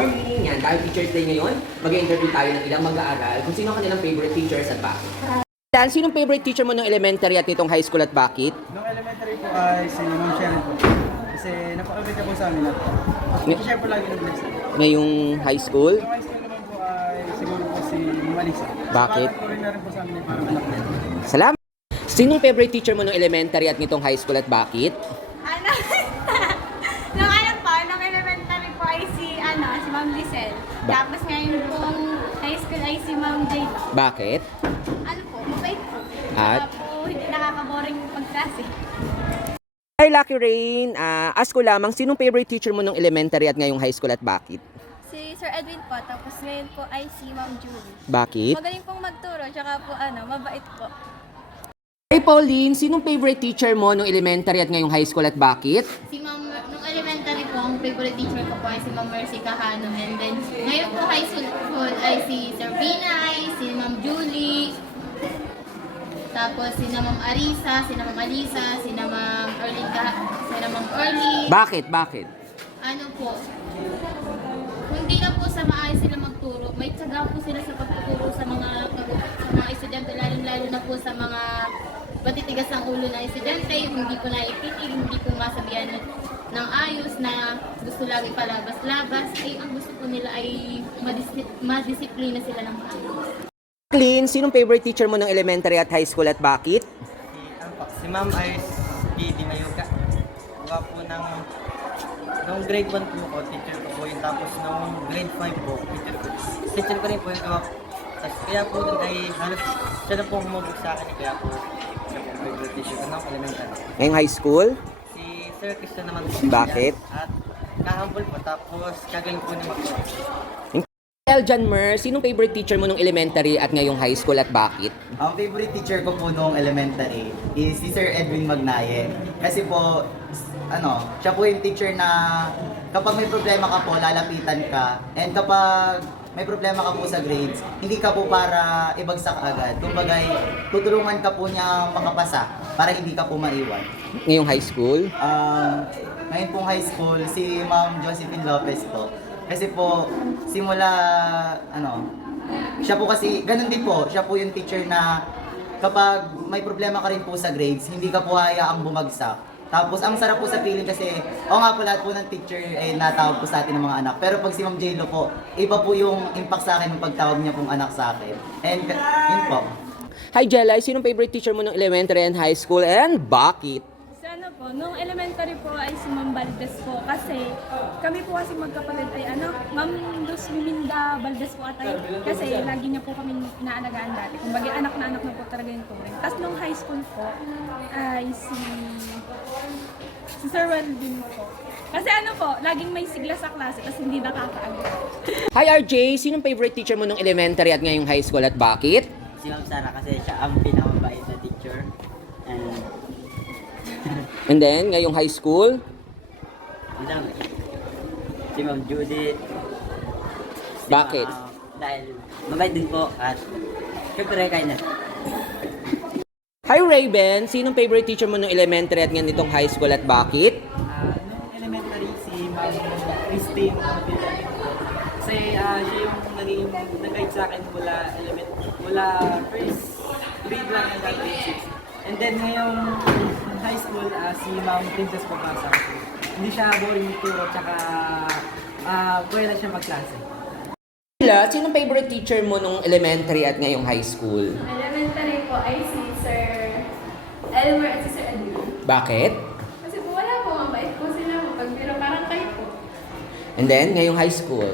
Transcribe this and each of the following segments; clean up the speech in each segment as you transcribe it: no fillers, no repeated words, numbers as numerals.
morning! Yan, dahil Teacher's Day ngayon, mag-interview tayo ng ilang mag-aaral kung sino ang kanilang favorite teachers at bakit. Dan, sinong favorite teacher mo ng elementary at nitong high school at bakit? Nung elementary po ay si Ma'am Sharon po. Kasi napakabit niya po sa amin at share po lagi ng blessing. Ngayong high school? Yung high school naman po ay siguro po si Malisa. Bakit? Parang rin na rin po sa amin yung parang anak niya. Salamat! Sinong favorite teacher mo ng elementary at nitong high school at bakit? Ano? Nung ano po, nung elementary po ay si Ma'am Lisel. Tapos ngayon pong high school ay si Ma'am Jay. Bakit? Ano po, mabait po. At? Saka po, hindi nakaka-boring pagklase. Hi, Lucky Rain. Ask ko lamang, sinong favorite teacher mo ng elementary at ngayong high school at bakit? Si Sir Edwin po, tapos ngayon po ay si Ma'am Julie. Bakit? Magaling pong magturo, tsaka po mabait po. Hi, Pauline. Sinong favorite teacher mo nung elementary at ngayong high school at bakit? Si Ma'am, nung elementary po, ang favorite teacher ko po ay si Ma'am Mercy Cajano. And then, ngayon po high school ay si Sir Binay, si Ma'am Julie, tapos si Ma'am Arisa, si Ma'am Alisa, si Ma'am Early. Bakit? Bakit? Ano po, hindi na po sa maayos sila magturo. May tsaga po sila sa pagtuturo sa mga estudyante, lalo na po sa mga matitigas ang ulo na estudyante, yung hindi po naipitig, hindi po masabihan ng ayos na gusto lagi palabas-labas, ay ang gusto po nila ay madisiplina sila ng maayos. Clean, sinong favorite teacher mo ng elementary at high school at bakit? Si Ma'am Iris P. Di Mayuga. Gawa po nung grade 1 po ko, teacher ko po yun. Tapos nung grade 5 po, teacher ko rin po yung gawa po. Kaya po dun ay halos siya na po humubog sa akin. Kaya po siya po favorite teacher ko ng elementary. Ngayong high school? Si Sir Christian naman po. Bakit? At kahambol po. Tapos kagaling po niya mag-coach. Eljan Mer, sinong favorite teacher mo nung elementary at ngayong high school at bakit? Ang favorite teacher ko po noong elementary is si Sir Edwin Magnaye. Kasi po, siya po yung teacher na kapag may problema ka po, lalapitan ka. And kapag may problema ka po sa grades, hindi ka po para ibagsak agad. Kumbaga, tutulungan ka po niya makapasa para hindi ka po maiwan. Ngayong high school? Ngayon pong high school, si Ma'am Josephine Lopez po. Kasi po, simula, siya po kasi, ganun din po, siya po yung teacher na kapag may problema ka rin po sa grades, hindi ka po hayaang bumagsak. Tapos, ang sarap po sa feeling kasi, nga po, lahat po ng teacher natawag po sa atin ng mga anak. Pero pag si Ma'am J-Lo po, iba po yung impact sa akin ng pagtawag niya pong anak sa akin. And, yun po. Hi, Jelay, sinong favorite teacher mo nung elementary and high school and bakit? Nung elementary po ay si Ma'am Valdez po kasi kami po kasi magkapatid ay Ma'am Luz Miminda Valdez po atay kasi lagi niya po kami inaalagaan dati. Kumbaga anak na po talaga yung turing. Tapos nung high school po ay si Sir Weldon po. Kasi laging may sigla sa klase tapos hindi nakakaagad. Hi, RJ, sinong favorite teacher mo nung elementary at ngayong high school at bakit? Si Ma'am Sara kasi siya ang pinakamabait na teacher. And then, ngayong high school? Si Ma'am Judy. Bakit? Dahil mabait din po at syempre kindness. Hi, Raven, sinong favorite teacher mo nung elementary at ngayon nitong high school at bakit? Nung elementary, si Ma'am Christine. Kasi siya yung nag-guide sa akin mula first grade lang hanggang grade 6. And then ngayong high school, si Ma'am Princess Pagpasa. Hindi siya boring turo, tsaka pwede siya magklase. Sinong favorite teacher mo nung elementary at ngayong high school? Elementary po ay si Sir Elmer at si Sir Edwin. Bakit? Kasi po wala po, mabait po sila pero parang kayo po. And then, ngayong high school?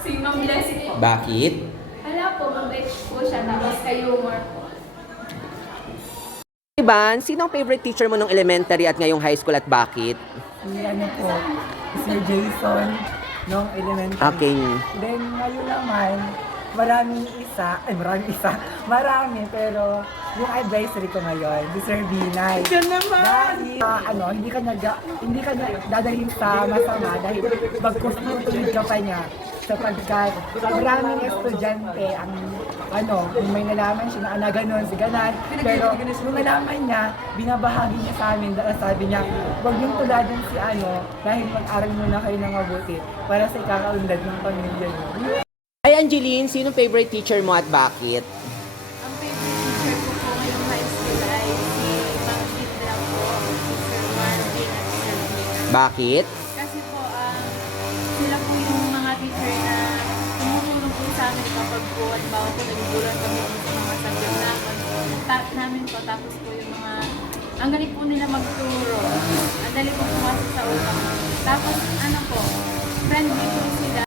Si Ma'am Blessing po. Bakit? Wala po, mabait po siya tapos kayo more po. Iban, sino ang favorite teacher mo nung elementary at ngayong high school at bakit? Si Jason, nung elementary. Okay. Then ngayon naman, marami, pero yung advisory ko ngayon, si Sir Binay. Yan naman! Dahil, hindi ka niya dadalhin sa masama dahil magkusunod ka pa niya sapagkat maraming estudyante ang kung may nalaman siya na ganon, si ganan, pero nung nalaman niya, binabahagi niya sa amin dahil sabi niya, huwag niyong tuladan si dahil mag-aral muna kayo ng mabuti para sa ikakaunlad ng pamilya niyo. Ay, Angeline, sinong favorite teacher mo at bakit? Ang favorite teacher ko po ngayong high school ay si Ma'am Hidra po, si Sir Marvin at Sir Mina. Bakit? Kasi po, sila po yung mga teacher na tumutulong po sa amin kapag po, halimbawa po, nagbulan kami sa mga subject namin po, tapos po yung mga, ang galing po nila magturo, ang dali po pumasok sa utak. Tapos, friendly po sila.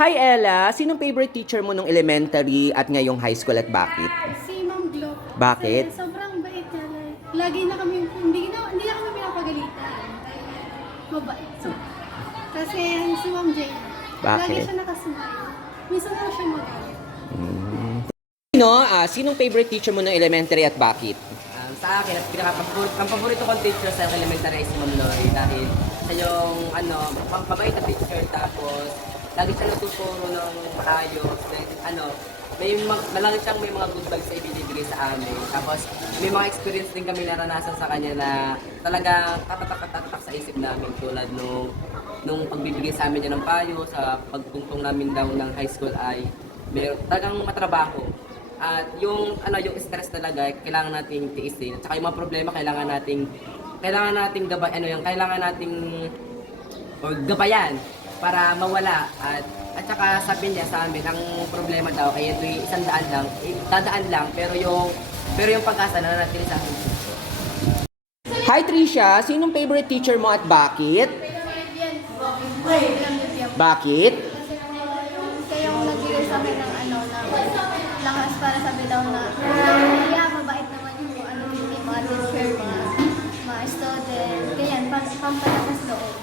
Hi, Ella. Sinong favorite teacher mo nung elementary at ngayong high school at bakit? Si Ma'am Glo. Bakit? Kasi sobrang bait niya. Lagi na kami, hindi na kami pinapagalitan. Mabait. So, kasi si Ma'am Jane, Bakit? lagi siya nakasumay. Minsan na siya magalit. Sinong favorite teacher mo nung elementary at bakit? Sa akin, ang paborito kong teacher sa elementary is si Ma'am Lori dahil siya yung mabait na teacher, tapos lagi siya natuturo ng maayos, malaki siyang may mga good vibes na ibinibigay sa amin. Tapos may mga experience din kami naranasan sa kanya na talagang tatatak sa isip namin, tulad nung pagbibigay sa amin niya ng payo sa pagtungtong namin daw ng high school ay talagang matrabaho. At yung stress talaga kailangan nating tiisin. At saka yung mga problema kailangan nating gabayan para mawala. At saka sabi niya sa amin, ang problema daw ay ito yung dadaan lang, pero yung pag-asa na natin sa amin. Hi, Trisha. Sinong favorite teacher mo at bakit? Bakit? Kaya yung nagbigay sa akin ng lakas para sabi daw na mabait naman yung yung mga teacher, mga student, ganyan, pampalakas loob.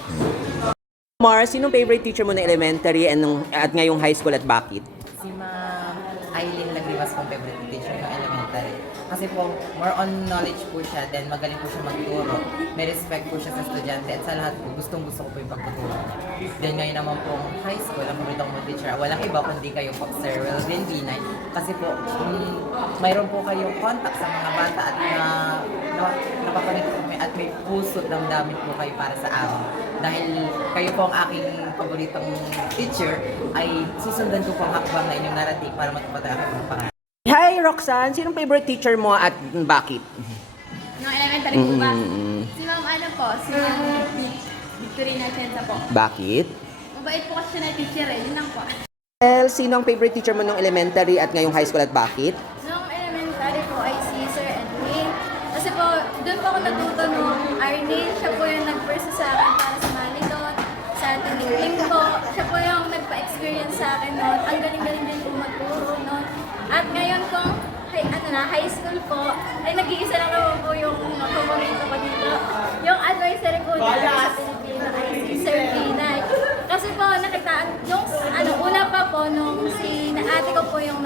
Mars, sinong favorite teacher mo na elementary at ngayong high school at bakit? Si Ma'am Aileen Lagrimas pong favorite teacher ng elementary. Kasi po, more on knowledge po siya, then magaling po siya magturo. May respect po siya sa estudyante at sa lahat po, gustong-gusto ko po yung pagtuturo. Then ngayon naman pong high school, ang paborito kong teacher, walang iba kundi kayo po, Sir Wilvin Binay. Kasi po, mayroon po kayong contact sa mga bata at napapanit po kami at may puso damdamin po kayo para sa amin. Dahil kayo po ang aking paboritong teacher, ay susundan ko po ang hakbang na inyong narating para matupad ang aking pangalan. Hi, Roxanne. Sinong favorite teacher mo at bakit? Nung elementary po ba? Si Ma'am si Ma'am Victorina Cenza po. Bakit? Mabait po kasi siya na teacher yun lang po. Well, sino ang favorite teacher mo nung elementary at ngayong high school at bakit? Nung elementary po ay si Sir Edwin. Kasi po, doon po ako natuto nung Arnie. Siya po yung nag-first sa akin para sumali doon. Sa tinikling po. Siya po yung nagpa-experience sa akin noon. Ang galing-galing din po magturo noon. At ngayon kung high school po, ay nag-iisa lang naman po yung paborito ko dito. Yung advisory po dito sa Pilipino ay si Sir Binay. Kasi po nakitaan, yung una pa po nung ate ko po yung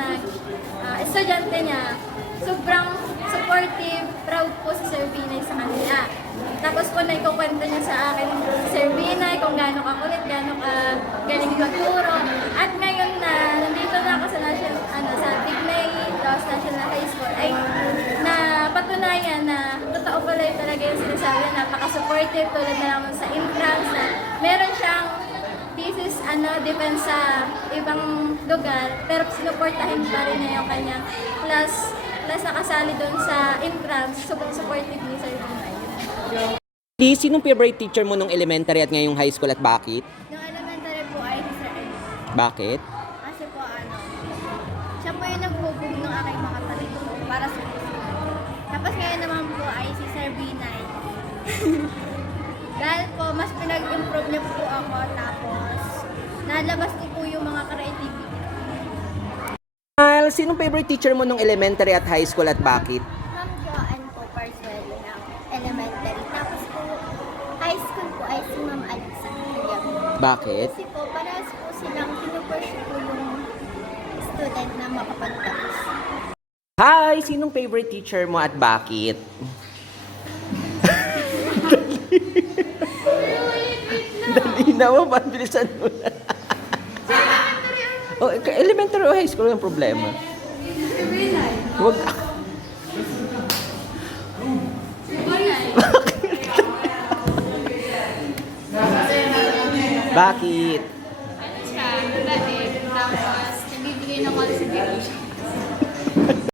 estudyante niya, sobrang supportive, proud po si Sir Binay sa kanila. Tapos po naikukwento niya sa akin si Sir Binay kung gaano kakulit, gaano galing magturo. At ngayon na nandito na ako sa sa Tigmay, National High School, ay napatunayan na totoo pala yung talaga yung sinasabi na napaka-supportive tulad na naman sa intrams na meron siyang thesis defense sa ibang lugar pero sinuportahin pa rin niya yung kanyang plus nakasali doon sa intrams, super supportive ni Sir Binay. Sinong favorite teacher mo nung elementary at ngayong high school at bakit? Yung elementary po ay si Sir Edwin. Bakit? Kasi po siya po yung naghubog ng aking mga talento para sa tapos ngayon naman po ay si Sir Binay. Dahil po mas pinag-improve niya po ako tapos nalabas ko po yung mga creativity. Sinong favorite teacher mo nung elementary at high school at bakit? Ma'am Joanne po personally ng elementary. Tapos po high school po ay si Ma'am Alisa. Bakit? Kasi po parehas po silang pinupush po yung student na makapagtapos. Hi! Sinong favorite teacher mo at bakit? Dali na mo, bilisan mo na. Oh, elementary o high school yung problema? Every night. Wag. Bakit? Ano siya, dati, tapos